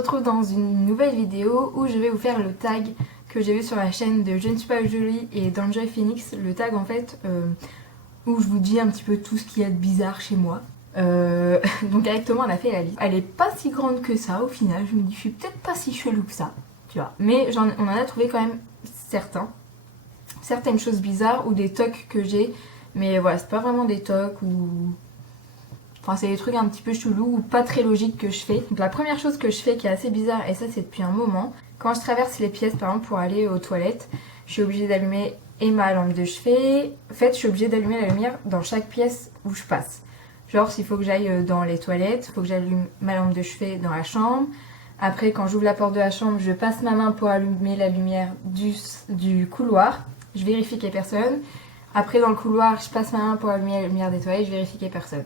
retrouve dans une nouvelle vidéo où je vais vous faire le tag que j'ai vu sur la chaîne de Je ne suis pas jolie et d'Enjoy Phoenix. Le tag en fait où je vous dis un petit peu tout ce qu'il y a de bizarre chez moi. Donc avec Thomas on a fait la liste. Elle est pas si grande que ça au final, je me dis je suis peut-être pas si chelou que ça, tu vois. Mais on en a trouvé quand même certaines choses bizarres ou des tocs que j'ai. Mais voilà, c'est pas vraiment des tocs ou... Enfin, c'est des trucs un petit peu chelous ou pas très logiques que je fais. Donc la première chose que je fais qui est assez bizarre, et ça c'est depuis un moment, quand je traverse les pièces par exemple pour aller aux toilettes, je suis obligée d'allumer et ma lampe de chevet. En fait, je suis obligée d'allumer la lumière dans chaque pièce où je passe. Genre, s'il faut que j'aille dans les toilettes, il faut que j'allume ma lampe de chevet dans la chambre. Après, quand j'ouvre la porte de la chambre, je passe ma main pour allumer la lumière du couloir. Je vérifie qu'il n'y ait personne. Après, dans le couloir, je passe ma main pour allumer la lumière des toilettes, je vérifie qu'il n'y ait personne.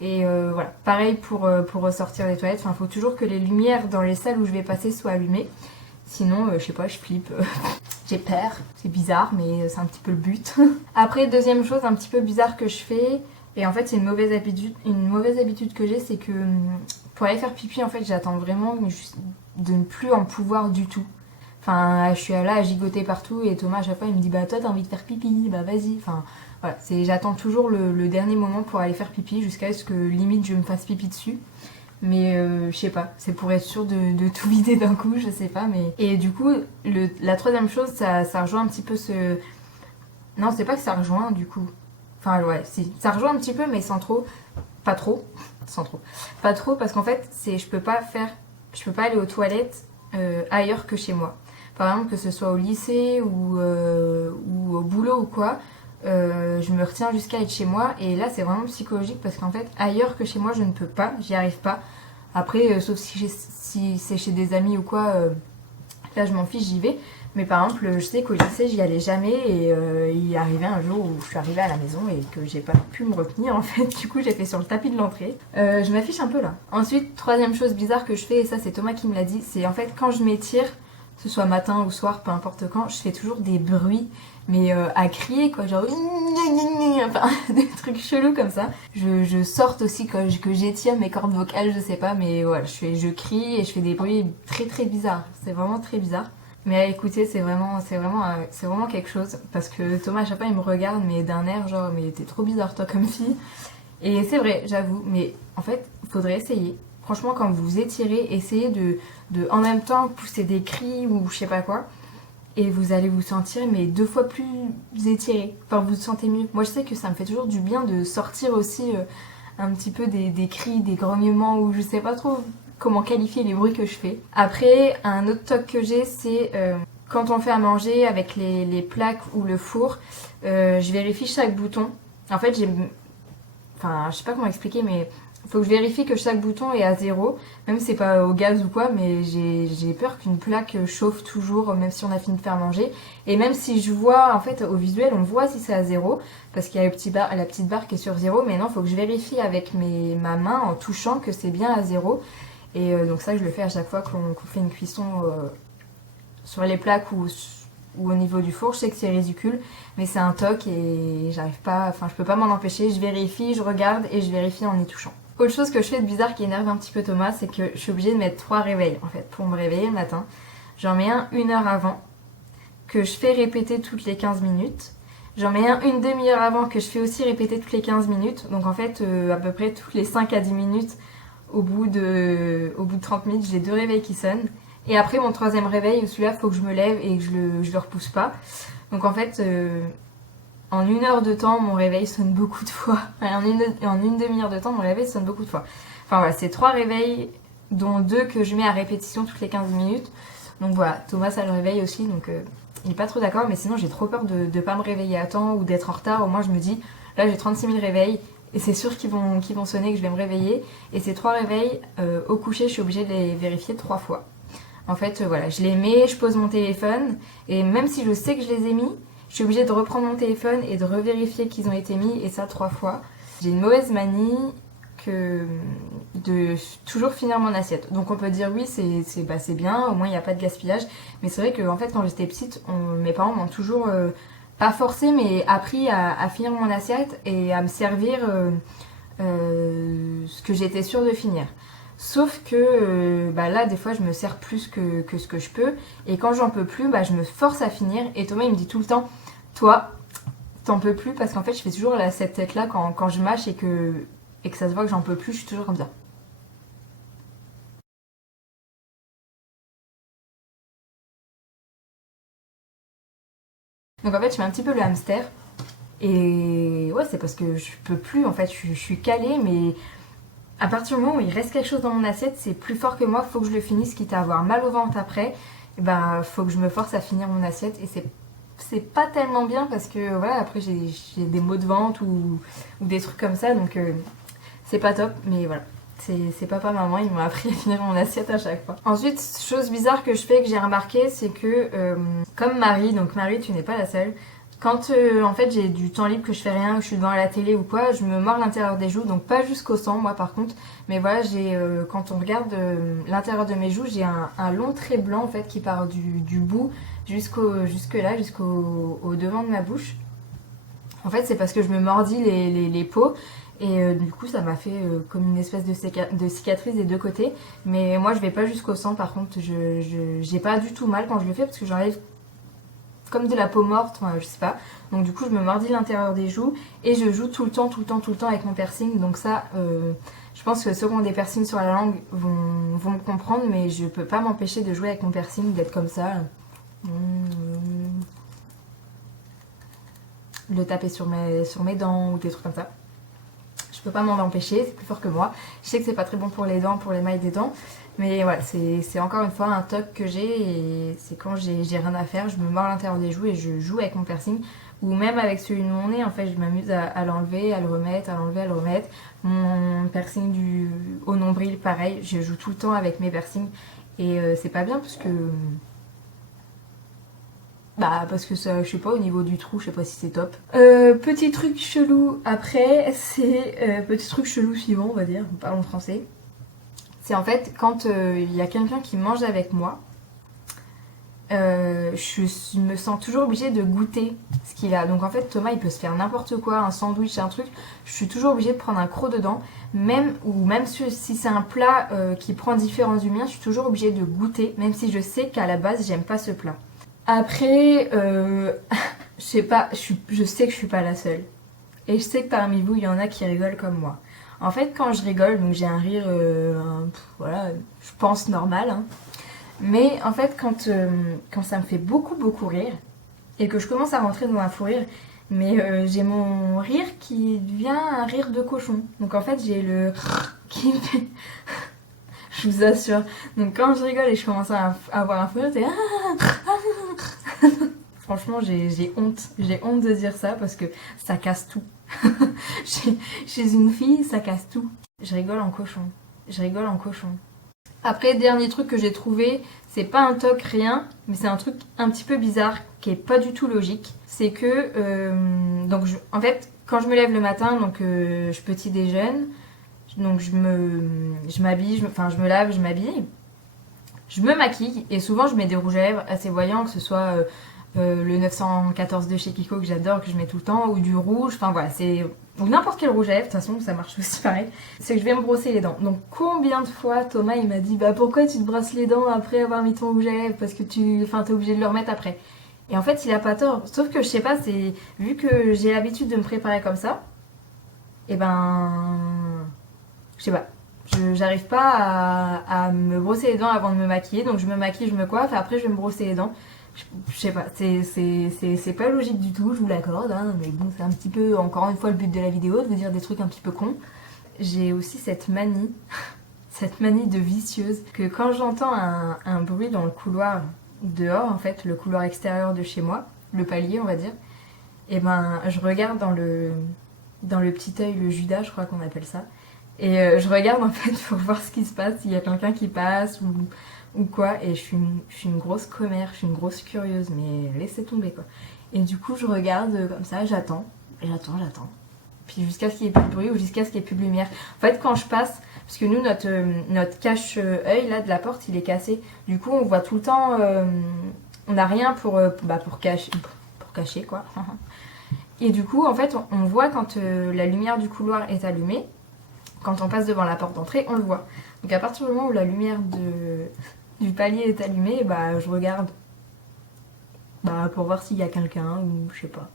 Et voilà, pareil pour ressortir des toilettes. Enfin, il faut toujours que les lumières dans les salles où je vais passer soient allumées. Sinon, je sais pas, je flippe. J'ai peur. C'est bizarre, mais c'est un petit peu le but. Après, deuxième chose un petit peu bizarre que je fais, et en fait, c'est une mauvaise habitude que j'ai, c'est que pour aller faire pipi, en fait, j'attends vraiment de ne plus en pouvoir du tout. Enfin, je suis là à gigoter partout et Thomas à chaque fois il me dit bah toi t'as envie de faire pipi, bah vas-y. Enfin voilà, j'attends toujours le dernier moment pour aller faire pipi jusqu'à ce que limite je me fasse pipi dessus. Mais je sais pas, c'est pour être sûre de tout vider d'un coup, je sais pas. Mais et du coup la troisième chose ça rejoint un petit peu ce... Non c'est pas que ça rejoint du coup. Enfin ouais si, ça rejoint un petit peu mais sans trop. Pas trop. Sans trop. Pas trop parce qu'en fait je peux pas aller aux toilettes ailleurs que chez moi. Par exemple, que ce soit au lycée ou au boulot ou quoi, je me retiens jusqu'à être chez moi. Et là, c'est vraiment psychologique parce qu'en fait, ailleurs que chez moi, je ne peux pas, j'y arrive pas. Après, sauf si c'est chez des amis ou quoi, là, je m'en fiche, j'y vais. Mais par exemple, je sais qu'au lycée, j'y allais jamais. Et il est arrivé un jour où je suis arrivée à la maison et que j'ai pas pu me retenir en fait. Du coup, j'ai fait sur le tapis de l'entrée. Je m'affiche un peu là. Ensuite, troisième chose bizarre que je fais, et ça, c'est Thomas qui me l'a dit, c'est en fait quand je m'étire, que ce soit matin ou soir, peu importe quand, je fais toujours des bruits, mais à crier quoi, genre enfin des trucs chelous comme ça. Je sorte aussi que j'étire mes cordes vocales, je sais pas, mais voilà, je crie et je fais des bruits très très bizarres. C'est vraiment très bizarre. Mais à écouter, c'est vraiment quelque chose. Parce que Thomas, à chaque fois, il me regarde, mais d'un air genre, mais t'es trop bizarre toi comme fille. Et c'est vrai, j'avoue, mais en fait, il faudrait essayer. Franchement, quand vous étirez, essayez de en même temps pousser des cris ou je sais pas quoi. Et vous allez vous sentir mais 2 fois plus étiré. Enfin, vous vous sentez mieux. Moi, je sais que ça me fait toujours du bien de sortir aussi un petit peu des cris, des grognements ou je sais pas trop comment qualifier les bruits que je fais. Après, un autre toc que j'ai, c'est quand on fait à manger avec les plaques ou le four, je vérifie chaque bouton. En fait, enfin, je sais pas comment expliquer, mais il faut que je vérifie que chaque bouton est à 0, même si c'est pas au gaz ou quoi, mais j'ai peur qu'une plaque chauffe toujours, même si on a fini de faire manger. Et même si je vois, en fait, au visuel, on voit si c'est à 0, parce qu'il y a la petite barre qui est sur 0, mais non, il faut que je vérifie avec ma main en touchant que c'est bien à 0. Et donc ça, je le fais à chaque fois qu'on fait une cuisson sur les plaques ou au niveau du four. Je sais que c'est ridicule, mais c'est un toc et j'arrive pas, enfin je peux pas m'en empêcher, je vérifie, je regarde et je vérifie en y touchant. Autre chose que je fais de bizarre qui énerve un petit peu Thomas, c'est que je suis obligée de mettre 3 réveils en fait pour me réveiller le matin. J'en mets un 1 heure avant, que je fais répéter toutes les 15 minutes. J'en mets un une demi-heure avant que je fais aussi répéter toutes les 15 minutes. Donc en fait à peu près toutes les 5 à 10 minutes, au bout de 30 minutes, j'ai 2 réveils qui sonnent. Et après mon troisième réveil, celui-là, il faut que je me lève et que je le repousse pas. Donc en fait, en 1 heure de temps, mon réveil sonne beaucoup de fois. En une demi-heure de temps, mon réveil sonne beaucoup de fois. Enfin voilà, c'est 3 réveils, dont 2 que je mets à répétition toutes les 15 minutes. Donc voilà, Thomas, ça le réveille aussi, donc il est pas trop d'accord. Mais sinon, j'ai trop peur de pas me réveiller à temps ou d'être en retard. Au moins, je me dis, là, j'ai 36 000 réveils. Et c'est sûr qu'ils vont sonner, que je vais me réveiller. Et ces 3 réveils, au coucher, je suis obligée de les vérifier 3 fois. En fait, voilà, je les mets, je pose mon téléphone, et même si je sais que je les ai mis, je suis obligée de reprendre mon téléphone et de revérifier qu'ils ont été mis, et ça 3 fois. J'ai une mauvaise manie de toujours finir mon assiette. Donc on peut dire oui, c'est bien, au moins il n'y a pas de gaspillage. Mais c'est vrai que en fait, quand j'étais petite, mes parents m'ont toujours, pas forcé, mais appris à finir mon assiette et à me servir ce que j'étais sûre de finir. Sauf que là, des fois, je me sers plus que ce que je peux. Et quand j'en peux plus, je me force à finir. Et Thomas, il me dit tout le temps, toi, t'en peux plus. Parce qu'en fait, je fais toujours cette tête-là quand je mâche et que ça se voit que j'en peux plus. Je suis toujours comme ça. Donc en fait, je fais un petit peu le hamster. Et ouais, c'est parce que je peux plus. En fait, je suis calée, mais à partir du moment où il reste quelque chose dans mon assiette, c'est plus fort que moi, faut que je le finisse, quitte à avoir mal au ventre après. Et faut que je me force à finir mon assiette. Et c'est pas tellement bien parce que voilà, après j'ai des maux de ventre ou des trucs comme ça, donc c'est pas top, mais voilà. C'est papa, maman, ils m'ont appris à finir mon assiette à chaque fois. Ensuite, chose bizarre que je fais, que j'ai remarqué, c'est que comme Marie, donc Marie, tu n'es pas la seule, quand en fait j'ai du temps libre, que je fais rien, que je suis devant la télé ou quoi, je me mords l'intérieur des joues, donc pas jusqu'au sang moi par contre, mais voilà, quand on regarde l'intérieur de mes joues, j'ai un long trait blanc en fait qui part du bout jusque là, au devant de ma bouche. En fait, c'est parce que je me mordis les peaux et du coup, ça m'a fait comme une espèce de cicatrice des deux côtés. Mais moi, je vais pas jusqu'au sang. Par contre, j'ai pas du tout mal quand je le fais parce que j'enlève comme de la peau morte, enfin, je sais pas. Donc du coup, je me mordis l'intérieur des joues et je joue tout le temps avec mon piercing. Donc ça, je pense que ceux qui ont des piercings sur la langue vont me comprendre, mais je peux pas m'empêcher de jouer avec mon piercing, d'être comme ça. Le taper sur mes dents ou des trucs comme ça. Je peux pas m'en empêcher, c'est plus fort que moi. Je sais que c'est pas très bon pour les dents, pour les mailles des dents, mais voilà, c'est encore une fois un toc que j'ai et c'est quand j'ai rien à faire, je me mords à l'intérieur des joues et je joue avec mon piercing ou même avec celui de mon nez, en fait, je m'amuse à l'enlever, à le remettre, à l'enlever, à le remettre. Mon piercing au nombril, pareil, je joue tout le temps avec mes piercings et c'est pas bien parce que parce que ça, je sais pas, au niveau du trou, je sais pas si c'est top. Petit truc chelou après, c'est petit truc chelou suivant, on va dire, parlons français. C'est en fait quand il y a quelqu'un qui mange avec moi, je me sens toujours obligée de goûter ce qu'il a. Donc en fait, Thomas, il peut se faire n'importe quoi, un sandwich, un truc. Je suis toujours obligée de prendre un croc dedans. Même si c'est un plat qui prend différent du mien, je suis toujours obligée de goûter, même si je sais qu'à la base, j'aime pas ce plat. Après, je sais pas, je sais que je suis pas la seule. Et je sais que parmi vous, il y en a qui rigolent comme moi. En fait, quand je rigole, donc j'ai un rire, voilà, je pense normal, hein. Mais en fait, quand ça me fait beaucoup, beaucoup rire, et que je commence à rentrer dans un fou rire, mais j'ai mon rire qui devient un rire de cochon. Donc en fait, j'ai le qui me fait... Je vous assure. Donc quand je rigole et je commence à avoir un fou rire, c'est... Franchement, j'ai honte. J'ai honte de dire ça parce que ça casse tout. Chez une fille, ça casse tout. Je rigole en cochon. Je rigole en cochon. Après, dernier truc que j'ai trouvé, c'est pas un toc, rien, mais c'est un truc un petit peu bizarre qui est pas du tout logique. C'est que, en fait, quand je me lève le matin, donc je petit déjeune, donc je m'habille, je me lave, je m'habille, je me maquille et souvent je mets des rouges à lèvres assez voyants, que ce soit le 914 de chez Kiko que j'adore, que je mets tout le temps, ou du rouge, enfin voilà, ou n'importe quel rouge à lèvres, de toute façon ça marche aussi pareil, c'est que je vais me brosser les dents. Donc combien de fois Thomas il m'a dit pourquoi tu te brosses les dents après avoir mis ton rouge à lèvres, parce que t'es obligé de le remettre après. Et en fait il a pas tort, sauf que je sais pas, c'est vu que j'ai l'habitude de me préparer comme ça, et je sais pas, j'arrive pas à me brosser les dents avant de me maquiller, donc je me maquille, je me coiffe, et après je vais me brosser les dents. Je sais pas, c'est pas logique du tout, je vous l'accorde, hein, mais bon, c'est un petit peu, encore une fois, le but de la vidéo, de vous dire des trucs un petit peu cons. J'ai aussi cette manie, cette manie de vicieuse, que quand j'entends un bruit dans le couloir dehors, en fait, le couloir extérieur de chez moi, le palier, on va dire, et je regarde dans le petit œil, le Judas, je crois qu'on appelle ça, et je regarde en fait pour voir ce qui se passe, s'il y a quelqu'un qui passe ou quoi, et je suis une grosse commère, je suis une grosse curieuse, mais laissez tomber quoi. Et du coup je regarde comme ça, j'attends, puis jusqu'à ce qu'il n'y ait plus de bruit ou jusqu'à ce qu'il n'y ait plus de lumière. En fait quand je passe, parce que nous notre cache-œil là de la porte il est cassé, du coup on voit tout le temps, on n'a rien pour cacher quoi. Et du coup en fait on voit quand la lumière du couloir est allumée, quand on passe devant la porte d'entrée, on le voit. Donc à partir du moment où la lumière du palier est allumée, bah je regarde pour voir s'il y a quelqu'un ou je sais pas.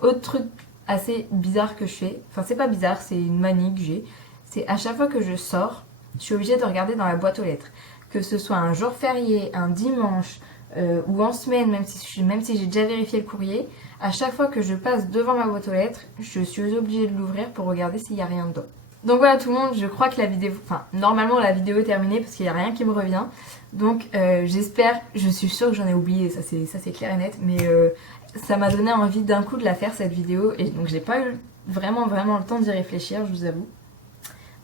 Autre truc assez bizarre que je fais, enfin c'est pas bizarre, c'est une manie que j'ai, c'est à chaque fois que je sors, je suis obligée de regarder dans la boîte aux lettres. Que ce soit un jour férié, un dimanche ou en semaine, même si j'ai déjà vérifié le courrier, à chaque fois que je passe devant ma boîte aux lettres, je suis obligée de l'ouvrir pour regarder s'il n'y a rien dedans. Donc voilà tout le monde, je crois que la vidéo, enfin normalement la vidéo est terminée parce qu'il n'y a rien qui me revient. Donc j'espère, je suis sûre que j'en ai oublié, ça c'est clair et net, mais ça m'a donné envie d'un coup de la faire cette vidéo et donc j'ai pas eu vraiment le temps d'y réfléchir, je vous avoue.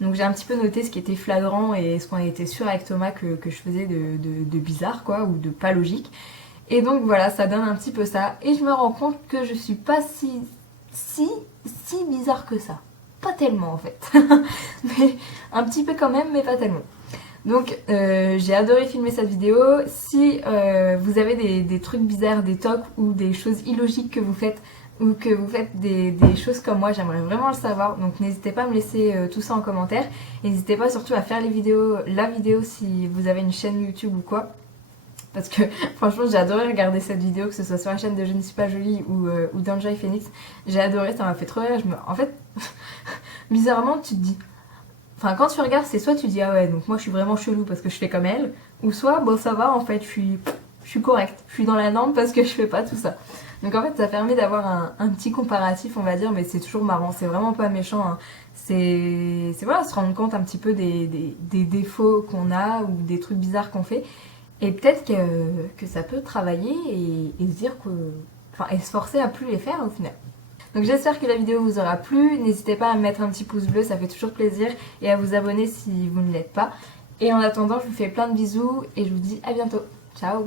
Donc j'ai un petit peu noté ce qui était flagrant et ce qu'on était sûr avec Thomas que je faisais de bizarre quoi, ou de pas logique. Et donc voilà, ça donne un petit peu ça. Et je me rends compte que je suis pas si bizarre que ça. Pas tellement en fait. Mais un petit peu quand même, mais pas tellement. Donc j'ai adoré filmer cette vidéo. Si vous avez des trucs bizarres, des tocs ou des choses illogiques que vous faites, ou que vous faites des choses comme moi, j'aimerais vraiment le savoir. Donc n'hésitez pas à me laisser tout ça en commentaire. Et n'hésitez pas surtout à faire la vidéo si vous avez une chaîne YouTube ou quoi. Parce que franchement j'ai adoré regarder cette vidéo, que ce soit sur la chaîne de Je ne suis pas jolie ou d'Enjoy Phoenix. J'ai adoré, ça m'a fait trop rire. En fait, bizarrement tu te dis... Enfin quand tu regardes, c'est soit tu dis ah ouais donc moi je suis vraiment chelou parce que je fais comme elle, ou soit bon ça va en fait, je suis correcte, je suis dans la norme parce que je fais pas tout ça. Donc en fait ça permet d'avoir un petit comparatif on va dire, mais c'est toujours marrant, c'est vraiment pas méchant, hein. C'est voilà, se rendre compte un petit peu des défauts qu'on a ou des trucs bizarres qu'on fait. Et peut-être que ça peut travailler et se dire que... Enfin, et se forcer à plus les faire au final. Donc j'espère que la vidéo vous aura plu. N'hésitez pas à mettre un petit pouce bleu, ça fait toujours plaisir. Et à vous abonner si vous ne l'êtes pas. Et en attendant, je vous fais plein de bisous et je vous dis à bientôt. Ciao!